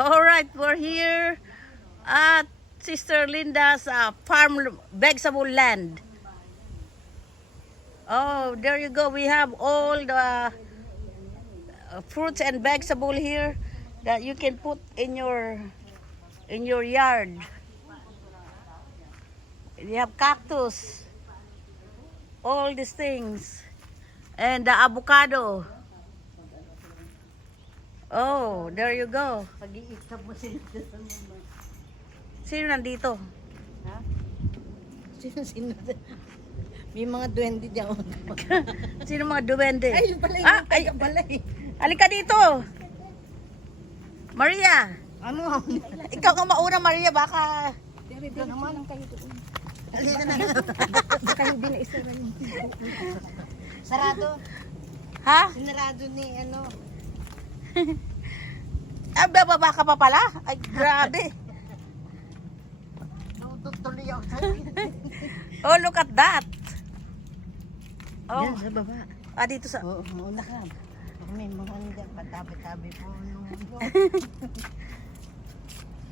All right, we're here at Sister Linda's farm vegetable land. Oh, there you go. We have all the fruits and vegetable here that you can put in your yard. You have cactus, all these things, and the avocado. Oh, there you go. Pag-iikap mo sila. Sino nandito? Ha? Sino? May mga duwende dyan. Sino mga duwende? Ay, yun pala yung ay, pala eh. halika dito. Maria, Ano? ikaw ang mauna, Maria, baka... Ito naman ang kayo doon. Halika na. Baka hindi na isara niyo. Sarado. Ha? Sinarado ni ano. Ah, bababa ka pa pala? Ay, grabe. Tutuloy ako sa'yo. Oh, look at that. Oh, Yan, sa baba. dito sa... Oo, mauna ka. Baka may mga hindi, patabi-tabi po.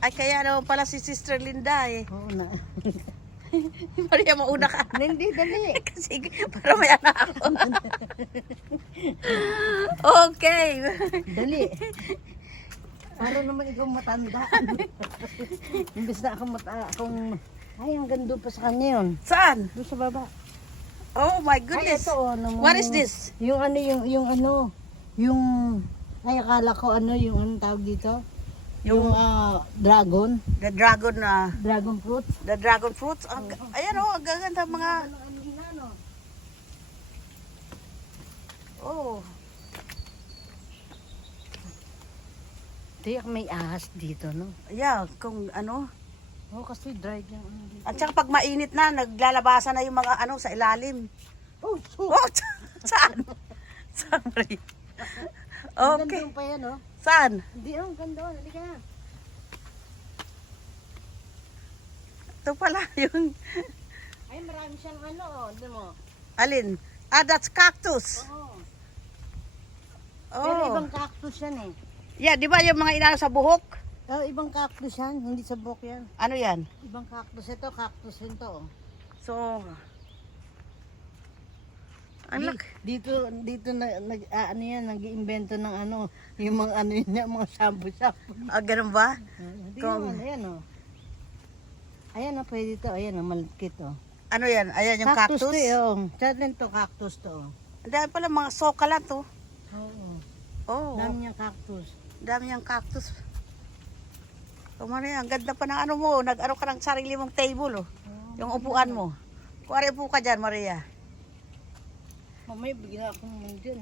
Ay, kaya naman pala si Sister Linda eh. Oo na. Maria, mauna ka. Hindi, dali. Kasi para may anak ako. Okay. Dali. Para naman ikaw matanda. Imbes na akong ay, ang ganda pa sa kanya yun. Saan? Doon sa baba. Oh my Ay, goodness. ito, ano mo. What is this? Yung ano, ay, akala ko ano, yung anong tawag dito? Yung dragon. The dragon na... Dragon fruit. The dragon fruits. Ayan oh, ang gaganda mga... Oh. Tiyak may ahas dito, no? Yeah, kung ano. Oo, kasi dry yan. At saka pag mainit na, naglalabasan na yung mga ano sa ilalim. Oh, Oh, saan? Saan, Maria? Okay. Ganda pa yan, no? Saan? Hindi, ang ganda. Halika na. Ito pala yung... Ay, marami siyang ano, oh. Ano mo? Alin? Ah, that's cactus. Oo. Pero Oh. ibang cactus yan eh. Yeah, di ba yung mga inano sa buhok? Oh, ibang cactus yan. Hindi sa buhok yan. Ano yan? Ibang cactus. Ito, cactus rin to. Oh. So... Anak. Dito ano yan, nag-iimbento ng ano, yung mga ano yun, yung mga shampoo. Ah, ganun ba? Hindi Kung- naman, ayan o. Ayan o, pwede to. Ayan o, malakit o. Ano yan? Ayan yung cactus? to yun. Sa atin to, cactus to. Ang dami pala mga sokalat to. Oo. Oh, Dami niyang cactus. dami yung cactus. So, Maria, ang ganda pa ng ano mo. Nag-ano ka ng sarili mong table, oh. Yung upuan mo. Kuwari upo ka dyan, Maria. Mamaya bigla akong naman dyan.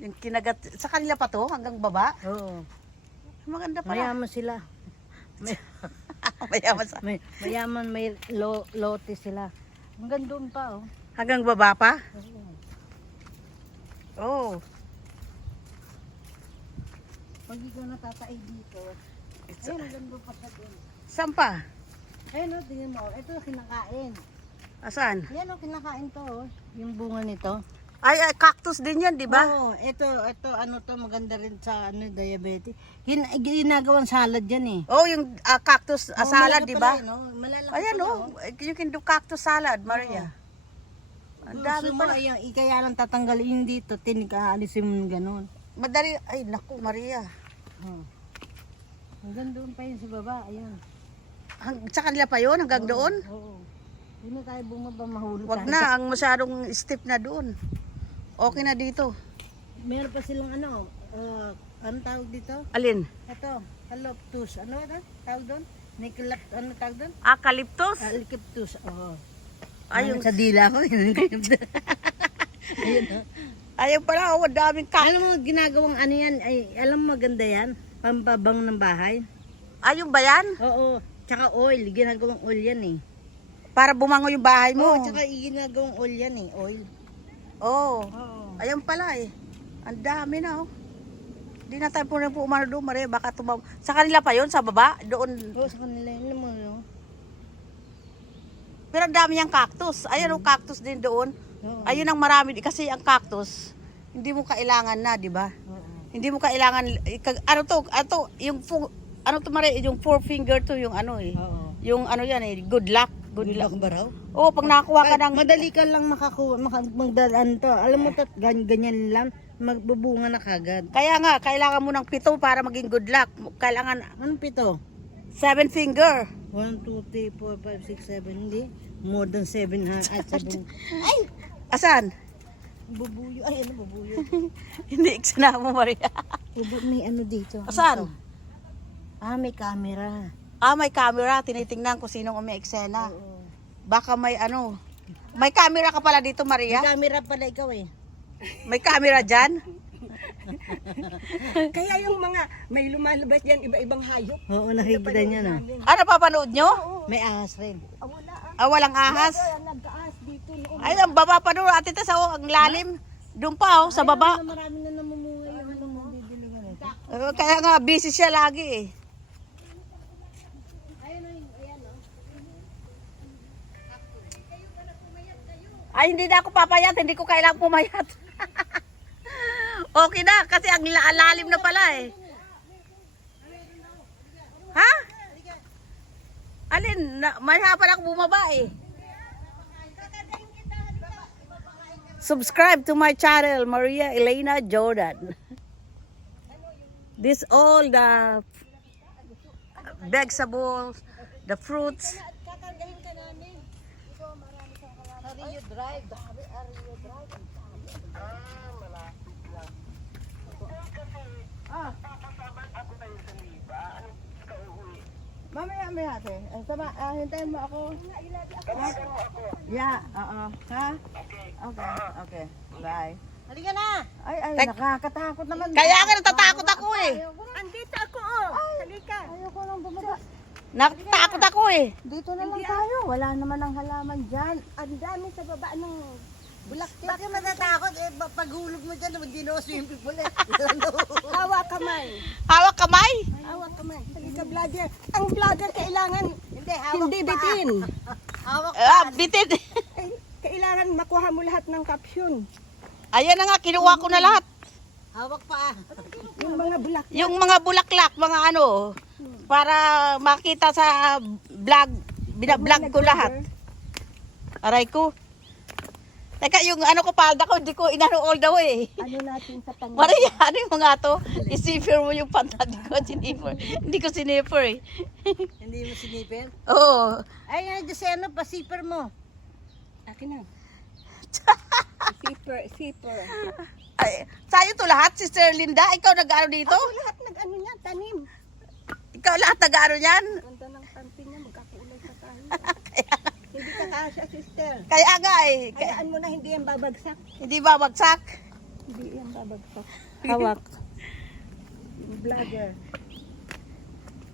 Yung kinagat, sa kanila pa to, hanggang baba. Oo. Maganda pala. Mayaman sila. Mayaman sa... Mayaman, may lote sila. Hanggang doon pa oh. Hanggang baba pa? Oo. Oh. Pag ikaw natatay dito, ayun, hanggang doon pa sa doon. Saan pa? Ayun o, tingnan mo. Ito kinakain. Asan? Yan o, kinakain to oh. Yung bunga nito. Ay, cactus din yan, di ba? Oo, ito ano to, maganda rin sa ano, diabetes. Ginagawang salad yan eh. Oh, yung cactus salad, di ba? Malalaki Ayan, pala, oh. You can do cactus salad, Maria. Ang dami Gusto mo, pala. ayan, kaya lang tatanggalin dito, aalisin mo gano'n. Madali. Ay, naku, Maria. Oh. Hanggang doon pa yun sa baba, ayan. Sa kanila pa yun, hanggang doon? Oo. Hindi na tayo bumaba, mahulog Wag tayo. na, ang masyadong steep na doon. Okay na dito. Meron pa silang ano, anong tawag dito? Alin? Ito, caloptus. Ano ito? Tawag doon? Ano tawag doon? Eucalyptus? Eucalyptus, oo. Ayun. Sa dila ko, yun. Ayun, oh. Ayun pala, oh, daming Alam mo, ginagawang ano yan, ay, alam mo maganda yan? Pampabang ng bahay. Ayun ba yan? Oo, tsaka oil, ginagawang oil yan eh. Para bumango yung bahay mo. Oo, tsaka ginagawang oil yan eh, oil. Oh. Oo. Ayun pala eh. Ang dami na oh. Hindi na tayo umano doon, Maria. Baka tumab... Sa kanila pa yun, sa baba? Doon. Oo, sa kanila yun mo, no? Pero ang dami niyang cactus. Ayun oh, cactus din doon. Oo. Ayun ang marami. Kasi ang cactus, hindi mo kailangan na, di ba? Oo. Hindi mo kailangan, ano to, yung ano to Maria, yung four finger to yung ano eh. Oo. Yung ano yan eh, good luck. Good luck. ba raw? Oo, pag nakakuha ka ng... Madali ka lang makakuha, magdalaan to. Alam mo, ganyan lang, magbubunga na kagad. Kaya nga, kailangan mo ng 7 para maging good luck. Kailangan Anong pito? 7 finger. 1, 2, 3, 4, 5, 6, 7, hindi. More than 7 ha. At 7. Ay! Asan? Bubuyo. Ay, ano bubuyo? Hindi, eksena mo Maria. Ba't may ano dito? Asan? Ano to? Ah, may camera. Ah, may camera. Tinitingnan ko sinong umiiksena. Oo. Baka may ano. May camera ka pala dito, May Maria? camera pala ikaw eh. May camera dyan? Kaya yung mga may lumalabas yan, iba-ibang hayop. Oo, nakikita niya na. Ah, napapanood nyo? May ahas rin. Wala Ah, walang ahas? nag-aas dito noon. Ay, ang baba pa doon. Ate Tess, oh, ang lalim. Doon pa, oh, sa baba. Marami na namumunga yung ano mo. Bibilingan eh. Kaya nga, busy siya lagi eh. Ay, hindi na ako papayat. Hindi ko kailangang pumayat. Okay na, kasi ang lalim na pala eh. Ha? Alin? May hapon ako bumaba eh. Subscribe to my channel, Maria Elena Jordan. This all the vegetables, the fruits. Rio Drive. Rio Drive. Mamaya may ate. Tama, hintayin mo ako. Yeah, oo. Ha? Okay. Bye. Halika na. Ay, Nakakatakot naman. Kaya nga natatakot ako eh. Andito ako, oh. Halika. Ayoko lang bumaba. Natatakot ako eh. Dito na lang tayo. Wala naman ang halaman dyan. Ang dami sa baba ng bulaklak. Bakit matatakot? Eh, paghulog mo dyan, hindi na swimming pool eh. Hawak kamay. Hawak kamay. Hawak kamay. Halika, vlogger. Ang vlogger kailangan Hindi, hawak hindi pa. bitin. Hawak Bitin. Ay, kailangan makuha mo lahat ng caption. Ayan na nga, kinuha ko na lahat. Hawak pa. Yung mga bulaklak. Yung mga bulaklak, mga ano, para makita sa vlog, binablog ko lahat. Aray ko. Teka, yung ano ko, palda ko, hindi ko inano all the way. Ano natin sa pang... Maria, ano yung mga to? I-zipper mo yung pantad ko, sinipper. Hindi ko sinipper eh. Hindi mo sinipin? Oo. Ay, Joseno, pasipper mo. Akin na. Zipper. Ay, sa'yo to lahat, Sister Linda? Ikaw nag-ano dito? Ako lahat nag-ano niya, tanim. Ikaw lahat nag-ano yan? Ganda ng panty niya, magkakulay sa tayo. Hindi ka kasya, sister. Kaya nga eh. Hayaan mo na hindi yan babagsak. Hindi ba bagsak? Hindi yan babagsak. Hawak. Yung vlogger.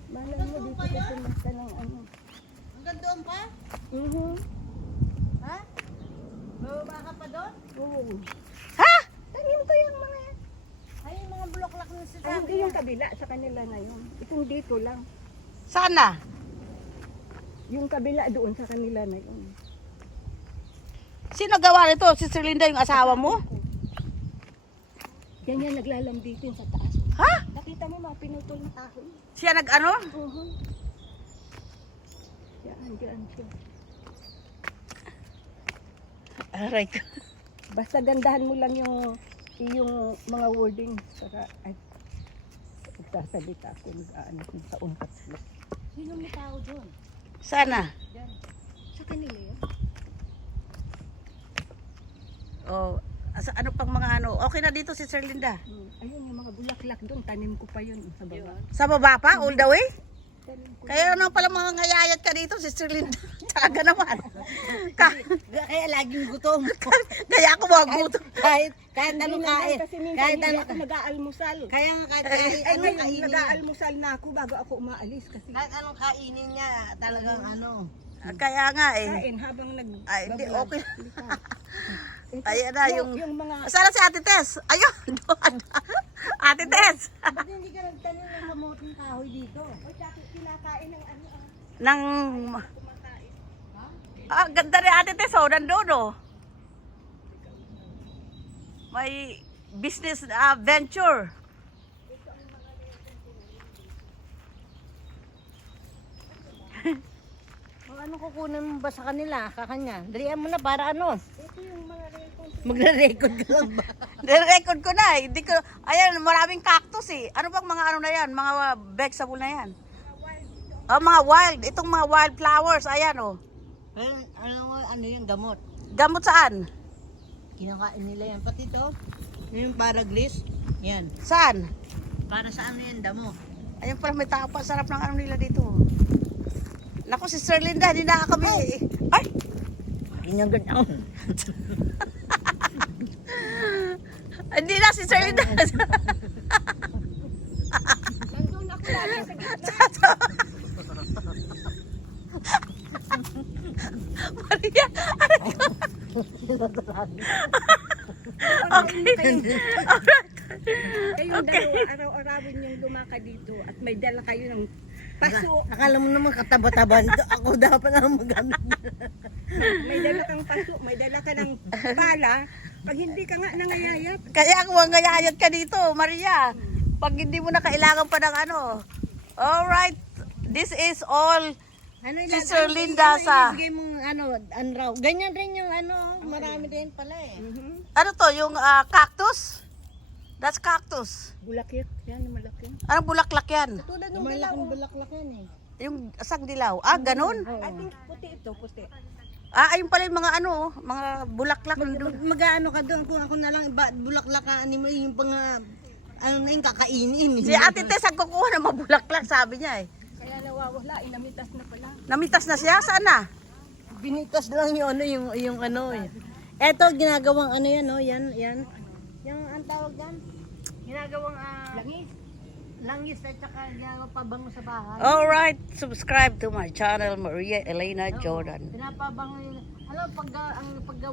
Malay mo dito ka tumasta ng ano. Hanggang doon pa? Ha? Bababa ka pa doon? Oo. Ha? Tanim ko yung mga yan. Ay, yung mga bulaklak na sa Ay, hindi yung kabila sa kanila na yun. Itong dito lang. Sana? Yung kabila doon sa kanila na yun. Sino gawa nito? Sister Linda, yung asawa mo? Yan yan naglalambitin sa taas. Ha? Nakita mo mga pinutol na kahoy? Siya nag-ano? Yan siya. Aray ko. Basta gandahan mo lang yung mga wording. Saka, ay, magsasalita ako nag-ano sa unkat. Sino may tao doon? Sana. Sa kanila yun? Oh, ano pang mga ano? Okay na dito, Sister Linda. Ayun, yung mga bulaklak doon, tanim ko pa yun sa baba. Sa baba pa, all the way? Tanim ko. Kaya ano pala mga ngayayat ka dito, Sister Linda? Taga naman. Kaya laging gutom. Kaya ako magutom. kahit anong Hindi naman, kain. kasi minsan Kahit hindi ano ako nag-aalmusal. Kaya nga kahit Ay, anong ngayon, kainin. nag-aalmusal na ako bago ako umaalis kasi Kahit anong kainin niya, talagang ano. Kaya nga eh. kain habang nag Ay, hindi, okay. Ito, Ayan na yung... mga Sana si Ate Tess? Ayun, doon. Ate Tess. Ba't hindi ka nagtanim ng kamuting kahoy dito? kinakain ng ano. Nang... Ah, ganda rin Ate Tess, oh, nandun, oh. May business venture. O ano kukunin mo ba sa kanila? Kakanya. Dalihan mo na para ano? Ito yung mga record. Magre-record ka lang ba? Nirecord ko na eh. Hindi ko, ayan, maraming cactus eh. Ano bang mga ano na yan? Mga vegetable na yan? Oh, mga wild. Itong mga wild flowers. Ayan oh. Pero ano yung gamot? Gamot saan? Kinakain nila yan. Pati to, yung paraglis. Yan. Saan? Para sa ano yan, damo. Ayun pala may tao pa. Sarap ng ano nila dito. Naku, Sister Linda, hindi na kami. Ay! Ginagan ako. Hindi na, Sister Linda. Nandun ako lagi sa gitna. Maria, Kayong dalawa, araw-arawin yung dumaka dito at may dala kayo ng paso. Akala mo naman kataba-taban. Ako dapat lang magamit. May dala kang paso, may dala ka ng pala. Pag hindi ka nga nangayayat, kaya ako ang gayayat ka dito, Maria. Pag hindi mo na kailangan pa ng ano. Alright, this is all. Ano Sister Linda sa... Ibigay mong ano raw. Ganyan rin yung ano. Marami din pala eh. Ano to, yung cactus? That's cactus. bulakit. Yan, malaki. Anong bulaklak yan? Tulad ng dilaw. Malaking bulaklak yan eh. Yung asang dilaw. Ah, ganun? I think puti ito, puti. Ah, ayun pala yung mga ano, mga bulaklak nandun. Mag-ano ka doon kung ako na lang bulaklak ka mo yung pang ano na yung kakainin. Si Ate Tess ang kukuha ng mga bulaklak, sabi niya eh. Kaya nawawala, inamitas na pala. Namitas na siya, saan na? Binitas lang yung ano yung ano eh. Eto ginagawang ano yan oh, yan. Yung ang tawag diyan. Ginagawang langis at saka ginagawang pabango sa bahay. Alright, subscribe to my channel, Maria Elena Jordan. Pinapabango yung ano pag ang paggawa